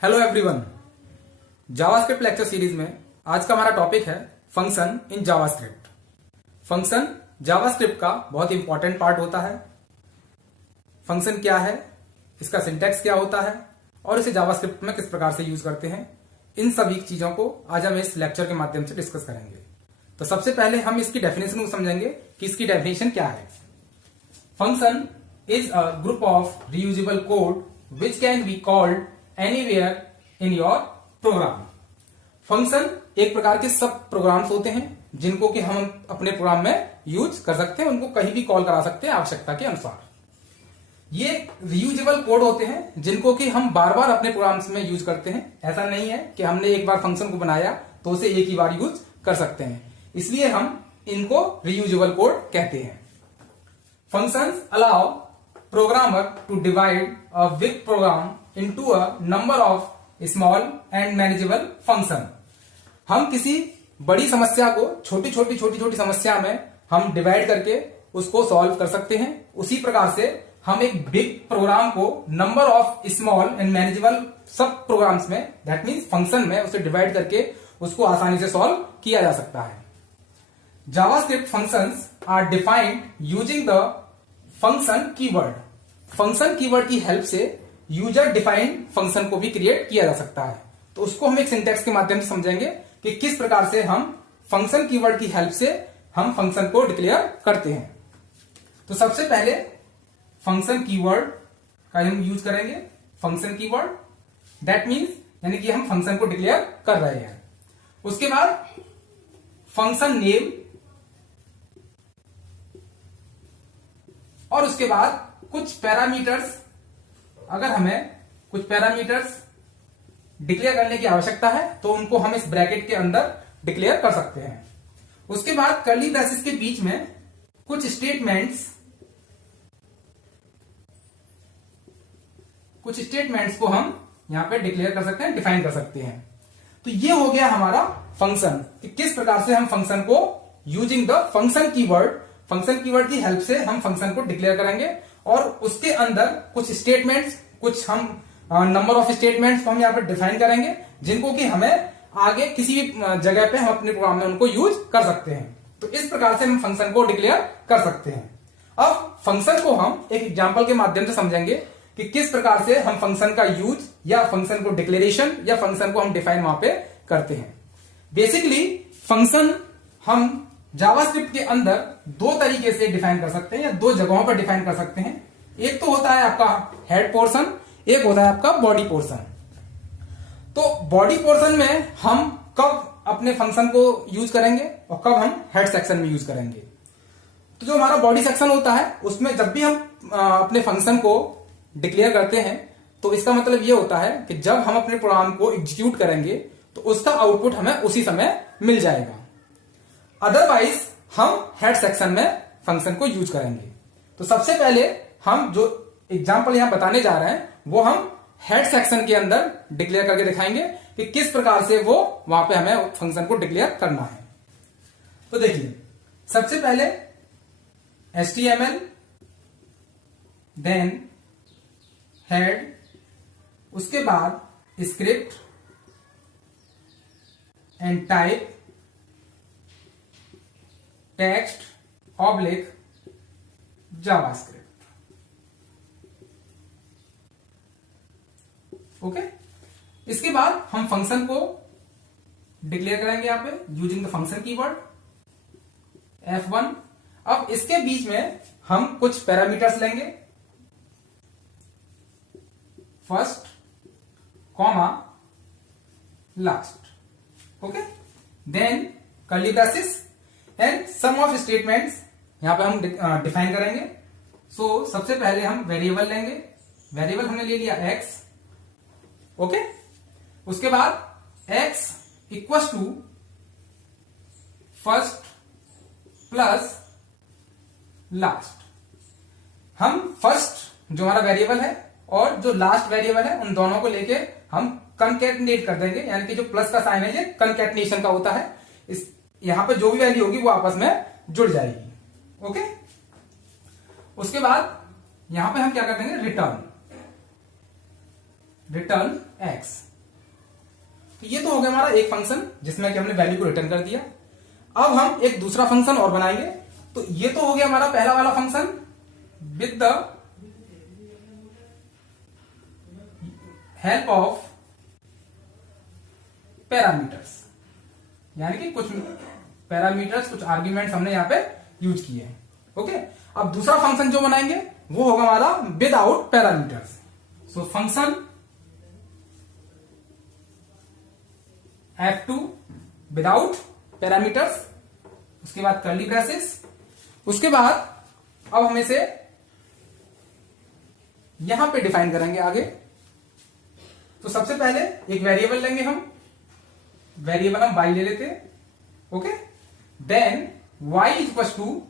Hello everyone. JavaScript lecture series में आज का हमारा टॉपिक है function in JavaScript. Function JavaScript का बहुत इंपॉर्टेंट पार्ट होता है। फंक्शन क्या है, इसका सिंटैक्स क्या होता है और इसे जावास्क्रिप्ट में किस प्रकार से यूज करते हैं, इन सभी चीजों को आज हम इस लेक्चर के माध्यम से डिस्कस करेंगे। तो सबसे पहले हम इसकी डेफिनेशन को समझेंगे कि इसकी डेफिनेशन क्या है। Function is a group of reusable code which can be called anywhere in your program. Function एक प्रकार के सब प्रोग्राम्स होते हैं जिनको कि हम अपने प्रोग्राम में यूज कर सकते हैं, उनको कहीं भी कॉल करा सकते हैं आवश्यकता के अनुसार। ये रीयूजेबल कोड होते हैं जिनको कि हम बार बार अपने प्रोग्राम्स में यूज करते हैं। ऐसा नहीं है कि हमने एक बार फंक्शन को बनाया तो उसे एक ही बार यूज कर सकते हैं, इसलिए हम इनको रीयूजेबल कोड कहते हैं। Functions allow programmer to divide a big program into a number of small and manageable function। हम किसी बड़ी समस्या को छोटी छोटी समस्या में हम डिवाइड करके उसको सॉल्व कर सकते हैं। उसी प्रकार से हम एक बिग प्रोग्राम को number of small and manageable सब प्रोग्राम्स में, दैट मीन्स फंक्शन में, उसे डिवाइड करके उसको आसानी से सॉल्व किया जा सकता है। JavaScript functions are defined using the function keyword. Function keyword की हेल्प से यूजर डिफाइंड फंक्शन को भी क्रिएट किया जा सकता है। तो उसको हम एक सिंटैक्स के माध्यम से समझेंगे कि किस प्रकार से हम फंक्शन कीवर्ड की हेल्प से हम फंक्शन को डिक्लेयर करते हैं। तो सबसे पहले फंक्शन कीवर्ड का हम यूज करेंगे। फंक्शन कीवर्ड दैट मीन्स यानी कि हम फंक्शन को डिक्लेयर कर रहे हैं। उसके बाद फंक्शन नेम और उसके बाद कुछ पैरामीटर्स। अगर हमें कुछ पैरामीटर्स डिक्लेयर करने की आवश्यकता है तो उनको हम इस ब्रैकेट के अंदर डिक्लेयर कर सकते हैं। उसके बाद कर्ली ब्रेसेस के बीच में कुछ स्टेटमेंट्स को हम यहां पे डिक्लेयर कर सकते हैं, डिफाइन कर सकते हैं। तो ये हो गया हमारा फंक्शन कि किस प्रकार से हम फंक्शन को यूजिंग द फंक्शन कीवर्ड की हेल्प से हम फंक्शन को डिक्लेयर करेंगे और उसके अंदर कुछ स्टेटमेंट्स, कुछ हम नंबर ऑफ स्टेटमेंट्स को हम यहाँ पर डिफाइन करेंगे जिनको कि हमें आगे किसी भी जगह पे हम अपने प्रोग्राम में उनको यूज कर सकते हैं। तो इस प्रकार से हम फंक्शन को डिक्लेयर कर सकते हैं। अब फंक्शन को हम एक एग्जांपल के माध्यम से समझेंगे कि किस प्रकार से हम फंक्शन का यूज या फंक्शन को डिक्लेरेशन या फंक्शन को हम डिफाइन वहां पे करते हैं। बेसिकली फंक्शन हम जावास्क्रिप्ट के अंदर दो तरीके से डिफाइन कर सकते हैं या दो जगहों पर डिफाइन कर सकते हैं। एक तो होता है आपका हेड पोर्शन, एक होता है आपका बॉडी पोर्शन। तो बॉडी पोर्शन में हम कब अपने फंक्शन को यूज करेंगे और कब हम हेड सेक्शन में यूज करेंगे। तो जो हमारा बॉडी सेक्शन होता है उसमें जब भी हम अपने फंक्शन को डिक्लेयर करते हैं तो इसका मतलब ये होता है कि जब हम अपने प्रोग्राम को एग्जीक्यूट करेंगे तो उसका आउटपुट हमें उसी समय मिल जाएगा। अदरवाइज हम हेड सेक्शन में फंक्शन को यूज करेंगे। तो सबसे पहले हम जो एग्जांपल यहां बताने जा रहे हैं वो हम हेड सेक्शन के अंदर डिक्लेयर करके दिखाएंगे कि किस प्रकार से वो वहां पे हमें फंक्शन को डिक्लेयर करना है। तो देखिए, सबसे पहले HTML, देन हेड, उसके बाद script and type, text oblique JavaScript. Okay, इसके बाद हम फंक्शन को डिक्लेयर करेंगे यहां पे using the function keyword F1। अब इसके बीच में हम कुछ पैरामीटर्स लेंगे, first comma last. Okay, then curly braces and some of statements यहां पे हम डिफाइन करेंगे। सो सबसे पहले हम वेरिएबल लेंगे। वेरिएबल हमने ले लिया x। ओके, उसके बाद x equal to first plus last. हम फर्स्ट जो हमारा वेरिएबल है और जो लास्ट वेरिएबल है उन दोनों को लेके हम कंकैटिनेट कर देंगे, यानी कि जो प्लस का साइन है ये कंकैटिनेशन का होता है। इस यहां पे जो भी वैल्यू होगी वो आपस में जुड़ जाएगी। ओके, उसके बाद यहां पे हम क्या कर देंगे, रिटर्न एक्स। तो ये तो हो गया हमारा एक फंक्शन जिसमें कि हमने वैल्यू को रिटर्न कर दिया। अब हम एक दूसरा फंक्शन और बनाएंगे। तो ये तो हो गया हमारा पहला वाला function with the help of parameters, यानी कि कुछ पैरामीटर्स, कुछ आर्ग्यूमेंट्स हमने यहां पे यूज किए हैं। ओके, अब दूसरा फंक्शन जो बनाएंगे वो होगा हमारा without parameters. So function F2 without parameters, उसके बाद कर्ली ब्रेसेस, उसके बाद अब हम इसे यहां पे डिफाइन करेंगे आगे। तो सबसे पहले एक वेरिएबल लेंगे हम, वेरिएबल हम y ले लेते हैं। Okay, then y equals to,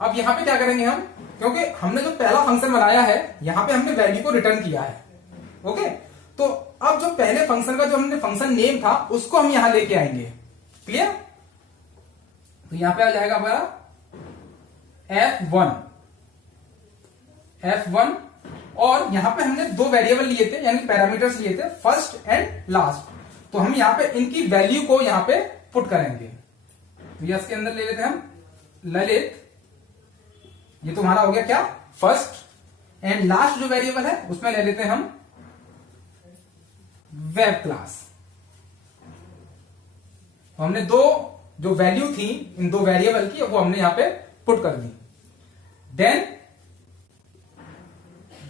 अब यहां पे क्या करेंगे हम, क्योंकि हमने जो पहला फंक्शन बनाया है यहां पे हमने वैल्यू को रिटर्न किया है। ओके, तो अब जो पहले फंक्शन का जो हमने फंक्शन नेम था उसको हम यहां लेके आएंगे। क्लियर? तो यहां पे आ जाएगा हमारा F1 और यहां पे हमने दो वेरिएबल लिए थे, यानी पैरामीटर्स लिए थे, फर्स्ट एंड लास्ट। तो हम यहां पे इनकी वैल्यू को यहां पे पुट करेंगे। तो यस के अंदर ले लेते हैं हम ललित, ये तो हमारा हो गया क्या, फर्स्ट, एंड लास्ट जो वेरिएबल है उसमें ले लेते हैं हम वेब क्लास। तो हमने दो जो वैल्यू थी इन दो वेरिएबल की वो हमने यहां पे पुट कर दी। देन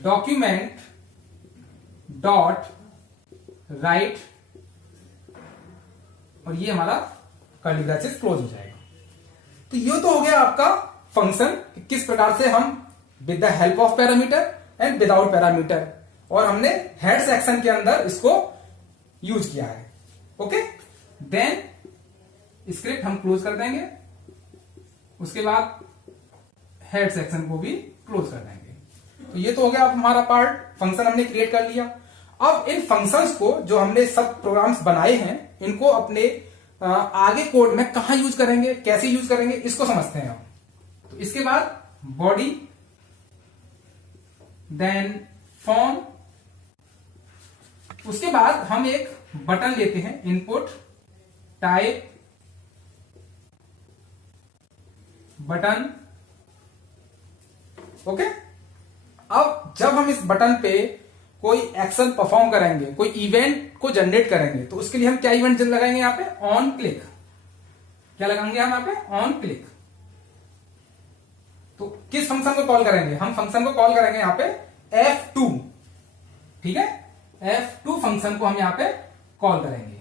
डॉक्यूमेंट डॉट राइट, और ये हमारा कर्ली ब्रैकेट्स क्लोज हो जाएगा। तो ये तो हो गया आपका फंक्शन, किस प्रकार से हम with the help of parameter and without parameter, और हमने हेड सेक्शन के अंदर इसको यूज किया है। ओके, देन स्क्रिप्ट हम क्लोज कर देंगे, उसके बाद हेड सेक्शन को भी क्लोज कर देंगे। तो ये तो हो गया अब हमारा पार्ट, फंक्शन हमने क्रिएट कर लिया। अब इन फंक्शंस को जो हमने सब प्रोग्राम्स बनाए हैं इनको अपने आगे कोड में कहां यूज करेंगे, कैसे यूज करेंगे, इसको समझते हैं हम। तो इसके बाद बॉडी, देन फॉर्म, उसके बाद हम एक बटन लेते हैं, इनपुट टाइप बटन। ओके, अब जब हम इस बटन पे कोई एक्शन परफॉर्म करेंगे, कोई इवेंट को जनरेट करेंगे, तो उसके लिए हम क्या इवेंट लगाएंगे यहां पे, ऑन क्लिक। क्या लगाएंगे हम यहां पे, ऑन क्लिक। तो किस फंक्शन को कॉल करेंगे, हम फंक्शन को कॉल करेंगे यहां पे F2। ठीक है, F2 फंक्शन को हम यहां पे कॉल करेंगे।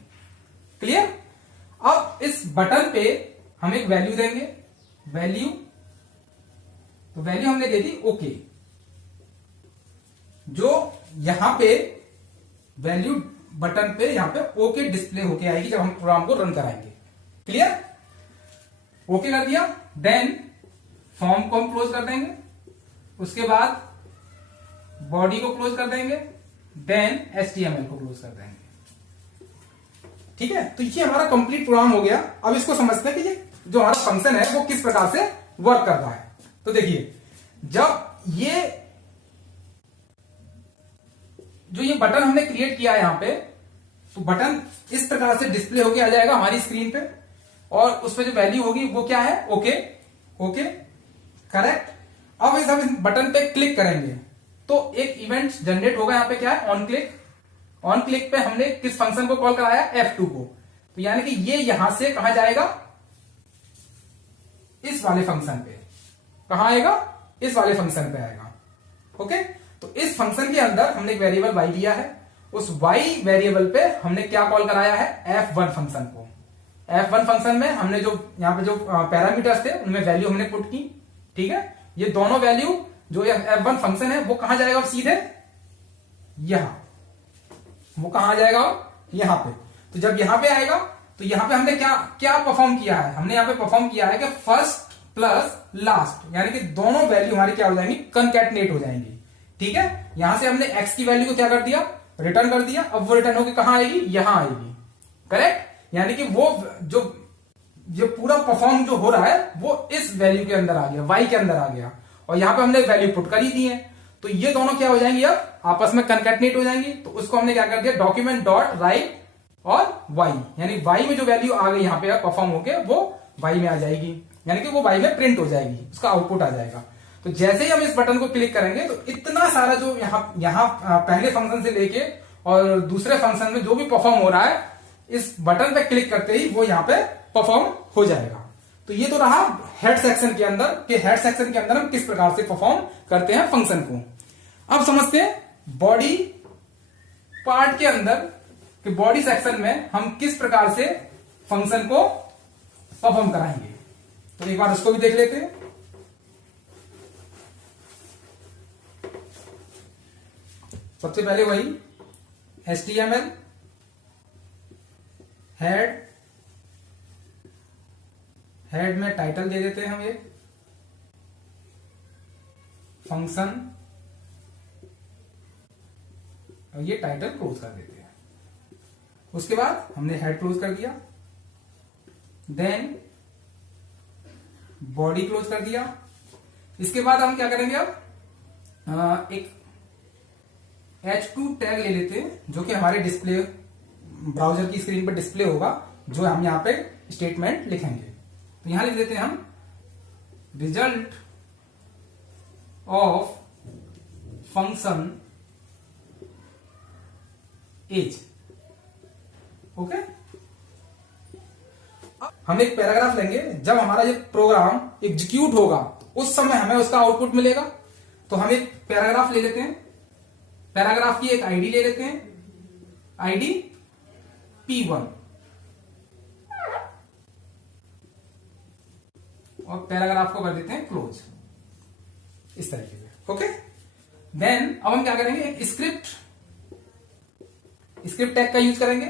क्लियर? अब इस बटन पे हम एक वैल्यू देंगे, वैल्यू, तो वैल्यू हमने दे दी ओके। जो यहां पे वैल्यू बटन पे यहां पे ओके डिस्प्ले होके आएगी जब हम प्रोग्राम को रन कराएंगे। क्लियर? ओके कर दिया। देन फॉर्म को हम क्लोज कर देंगे, उसके बाद बॉडी को क्लोज कर देंगे, देन HTML को क्लोज कर देंगे। ठीक है, तो ये हमारा कंप्लीट प्रोग्राम हो गया। अब इसको समझते हैं कि ये जो हमारा फंक्शन है वो किस प्रकार से वर्क कर रहा है। तो देखिए, जब ये बटन हमने क्रिएट किया है यहां पे, तो बटन इस प्रकार से डिस्प्ले होके आ जाएगा हमारी स्क्रीन पे, और उस पर जो वैल्यू होगी वो क्या है, ओके। Okay, correct. अब हम इस बटन पे क्लिक करेंगे तो एक इवेंट जनरेट होगा, यहां पे क्या है, ऑन क्लिक। ऑन क्लिक पे हमने किस फंक्शन को कॉल कराया, F2 को। तो यानी कि ये यहां से कहां जाएगा, इस वाले फंक्शन पे। कहां आएगा, इस वाले फंक्शन पे आएगा। ओके, तो इस फंक्शन के अंदर हमने एक वेरिएबल y दिया है, उस y वेरिएबल पे हमने क्या कॉल कराया है, F1 फंक्शन को। F1 फंक्शन में हमने जो यहां पे जो पैरामीटर्स थे उनमें वैल्यू हमने पुट की। ठीक है, ये दोनों वैल्यू जो F1 फंक्शन है वो कहां जाएगा, सीधे यहां, वो कहां आ जाएगा, यहां पे। तो जब यहां पे आएगा तो यहां पे हमने क्या क्या परफॉर्म किया है, हमने यहां पे परफॉर्म किया है कि फर्स्ट प्लस लास्ट, यानी कि दोनों वैल्यू हमारी क्या हो जाएंगी, कंकैटिनेट हो जाएंगी। ठीक है, यहां से हमने x की वैल्यू को क्या कर दिया, रिटर्न कर दिया। अब वो रिटर्न होकर कहां आएगी, यहां आएगी। करेक्ट, यानी कि वो जो पूरा परफॉर्म जो हो रहा है वो इस वैल्यू के अंदर आ गया, y के अंदर आ गया, और यहां पे हमने वैल्यू पुट कर ही दी है। तो ये दोनों क्या हो जाएंगी, अब आपस में कंकैटिनेट हो जाएंगी। तो उसको हमने क्या कर दिया, डॉक्यूमेंट डॉट राइट, और y, यानी y में जो वैल्यू आ गई यहाँ पे परफॉर्म होके वो y में आ जाएगी, यानी कि वो y में प्रिंट हो जाएगी, उसका आउटपुट आ जाएगा। तो जैसे ही हम इस बटन को क्लिक करेंगे तो इतना सारा जो यहाँ पहले फंक्शन से लेके और दूसरे फंक्शन में जो भी परफॉर्म हो रहा है, इस बटन पे क्लिक करते ही वो यहाँ पे परफॉर्म हो जाएगा। तो ये तो रहा हेड सेक्शन के अंदर, कि हेड सेक्शन के अंदर हम किस प्रकार से परफॉर्म करते हैं फंक्शन को। अब समझते हैं बॉडी पार्ट के अंदर, कि बॉडी सेक्शन में हम किस प्रकार से फंक्शन को परफॉर्म कराएंगे। तो एक बार उसको भी देख लेते हैं। सबसे पहले वही HTML हेड में टाइटल दे देते हैं हम एक फंक्शन, और ये टाइटल क्लोज कर देते हैं। उसके बाद हमने हेड क्लोज कर दिया, देन बॉडी क्लोज कर दिया। इसके बाद हम क्या करेंगे, अब एक H2 टैग ले लेते हैं, जो कि हमारे डिस्प्ले ब्राउजर की स्क्रीन पर डिस्प्ले होगा, जो हम यहां पे स्टेटमेंट लिखेंगे। तो यहां लिख देते हैं हम result of function as. Okay, हम एक पैराग्राफ लेंगे, जब हमारा ये प्रोग्राम एग्जीक्यूट होगा उस समय हमें उसका आउटपुट मिलेगा। तो हम एक पैराग्राफ ले लेते हैं, पैराग्राफ की एक आईडी ले लेते हैं, आईडी P1, और पैराग्राफ को कर देते हैं क्लोज, इस तरीके से। ओके, देन अब हम क्या करेंगे, एक स्क्रिप्ट टैग का यूज करेंगे,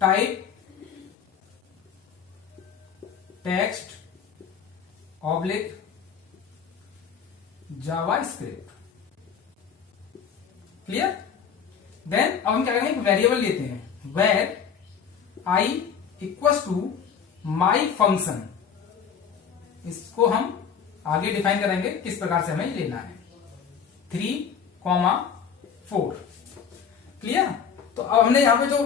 type text oblique JavaScript. Clear? Then अब हम क्या करेंगे, एक वेरिएबल लेते हैं, var i equals to my function. इसको हम आगे डिफाइन करेंगे किस प्रकार से हमें लेना है, 3,4। क्लियर? तो अब हमने यहां पे जो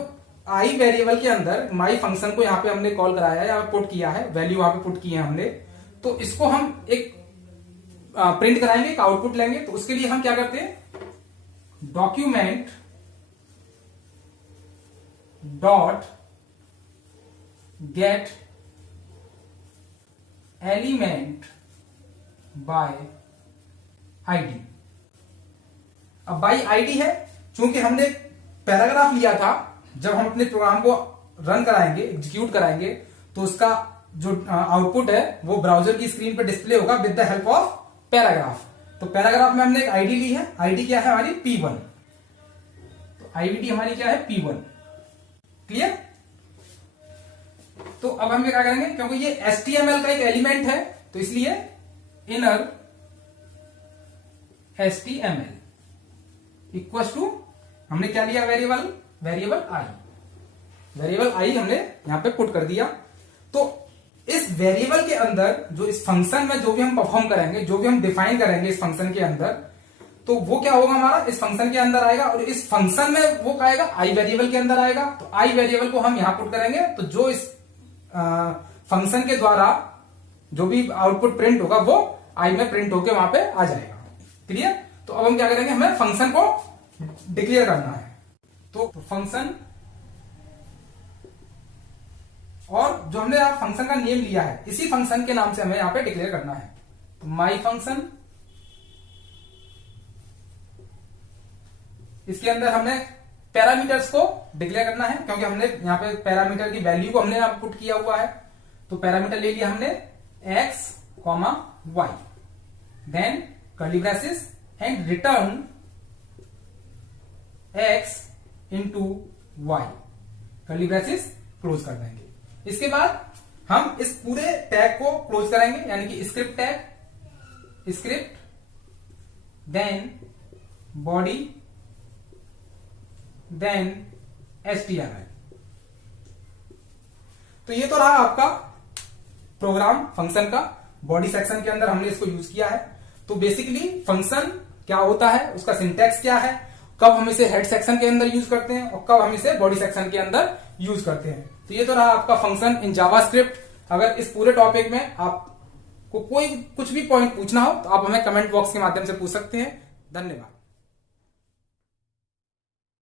i वेरिएबल के अंदर माई फंक्शन को यहां पे हमने कॉल कराया है या पुट किया है, वैल्यू वहां पे पुट की है हमने, तो इसको हम एक प्रिंट कराएंगे, एक आउटपुट लेंगे। तो उसके लिए हम क्या करते हैं, document dot gate element by ID. अब बाय आईडी है, चूंकि हमने पैराग्राफ लिया था, जब हम अपने प्रोग्राम को रन कराएंगे, एग्जीक्यूट कराएंगे, तो उसका जो आउटपुट है वो ब्राउजर की स्क्रीन पर डिस्प्ले होगा with the help of paragraph. तो पैराग्राफ में हमने एक आईडी ली है, आईडी क्या है हमारी P1। तो आईडी हमारी क्या है P1। क्लियर? तो अब हम क्या करेंगे, क्योंकि ये HTML का एक एलिमेंट है, तो इसलिए इनर HTML इक्वल्स टू, हमने क्या लिया, वेरिएबल आई हमने यहां पे पुट कर दिया। तो इस वेरिएबल के अंदर जो इस फंक्शन में जो भी हम परफॉर्म करेंगे, जो भी हम डिफाइन करेंगे इस फंक्शन के अंदर, तो वो क्या होगा, हमारा इस फंक्शन के अंदर आएगा, और इस फंक्शन में वो क्या आएगा, आई वेरिएबल के अंदर आएगा। तो आई वेरिएबल को हम यहां पुट करेंगे, तो जो इस फंक्शन के द्वारा जो भी आउटपुट प्रिंट होगा वो आई में प्रिंट होके वहां पे आ जाएगा। क्लियर? तो अब हम क्या करेंगे, हमें फंक्शन को डिक्लेयर करना है। तो फंक्शन, और जो हमने यहां फंक्शन का नेम लिया है, इसी फंक्शन के नाम से हमें यहां पे डिक्लेयर करना है। तो माई फंक्शन, इसके अंदर हमने पैरामीटर्स को डिक्लेयर करना है, क्योंकि हमने यहां पे पैरामीटर की वैल्यू को हमने यहां पुट किया हुआ है। तो पैरामीटर ले लिया हमने x, y, then curly braces and return x into y, curly braces close कर देंगे। इसके बाद हम इस पूरे टैग को क्लोज करेंगे, यानी कि script tag, script, then body, then HTML। तो ये तो रहा आपका प्रोग्राम फंक्शन का, बॉडी सेक्शन के अंदर हमने इसको यूज किया है। तो बेसिकली फंक्शन क्या होता है, उसका सिंटैक्स क्या है, कब हम इसे हेड सेक्शन के अंदर यूज करते हैं और कब हम इसे बॉडी सेक्शन के अंदर यूज करते हैं। तो ये तो रहा आपका फंक्शन इन जावास्क्रिप्ट। अगर इस पूरे टॉपिक में आपको कोई कुछ भी पॉइंट पूछना हो तो आप हमें कमेंट बॉक्स के माध्यम से पूछ सकते हैं। धन्यवाद।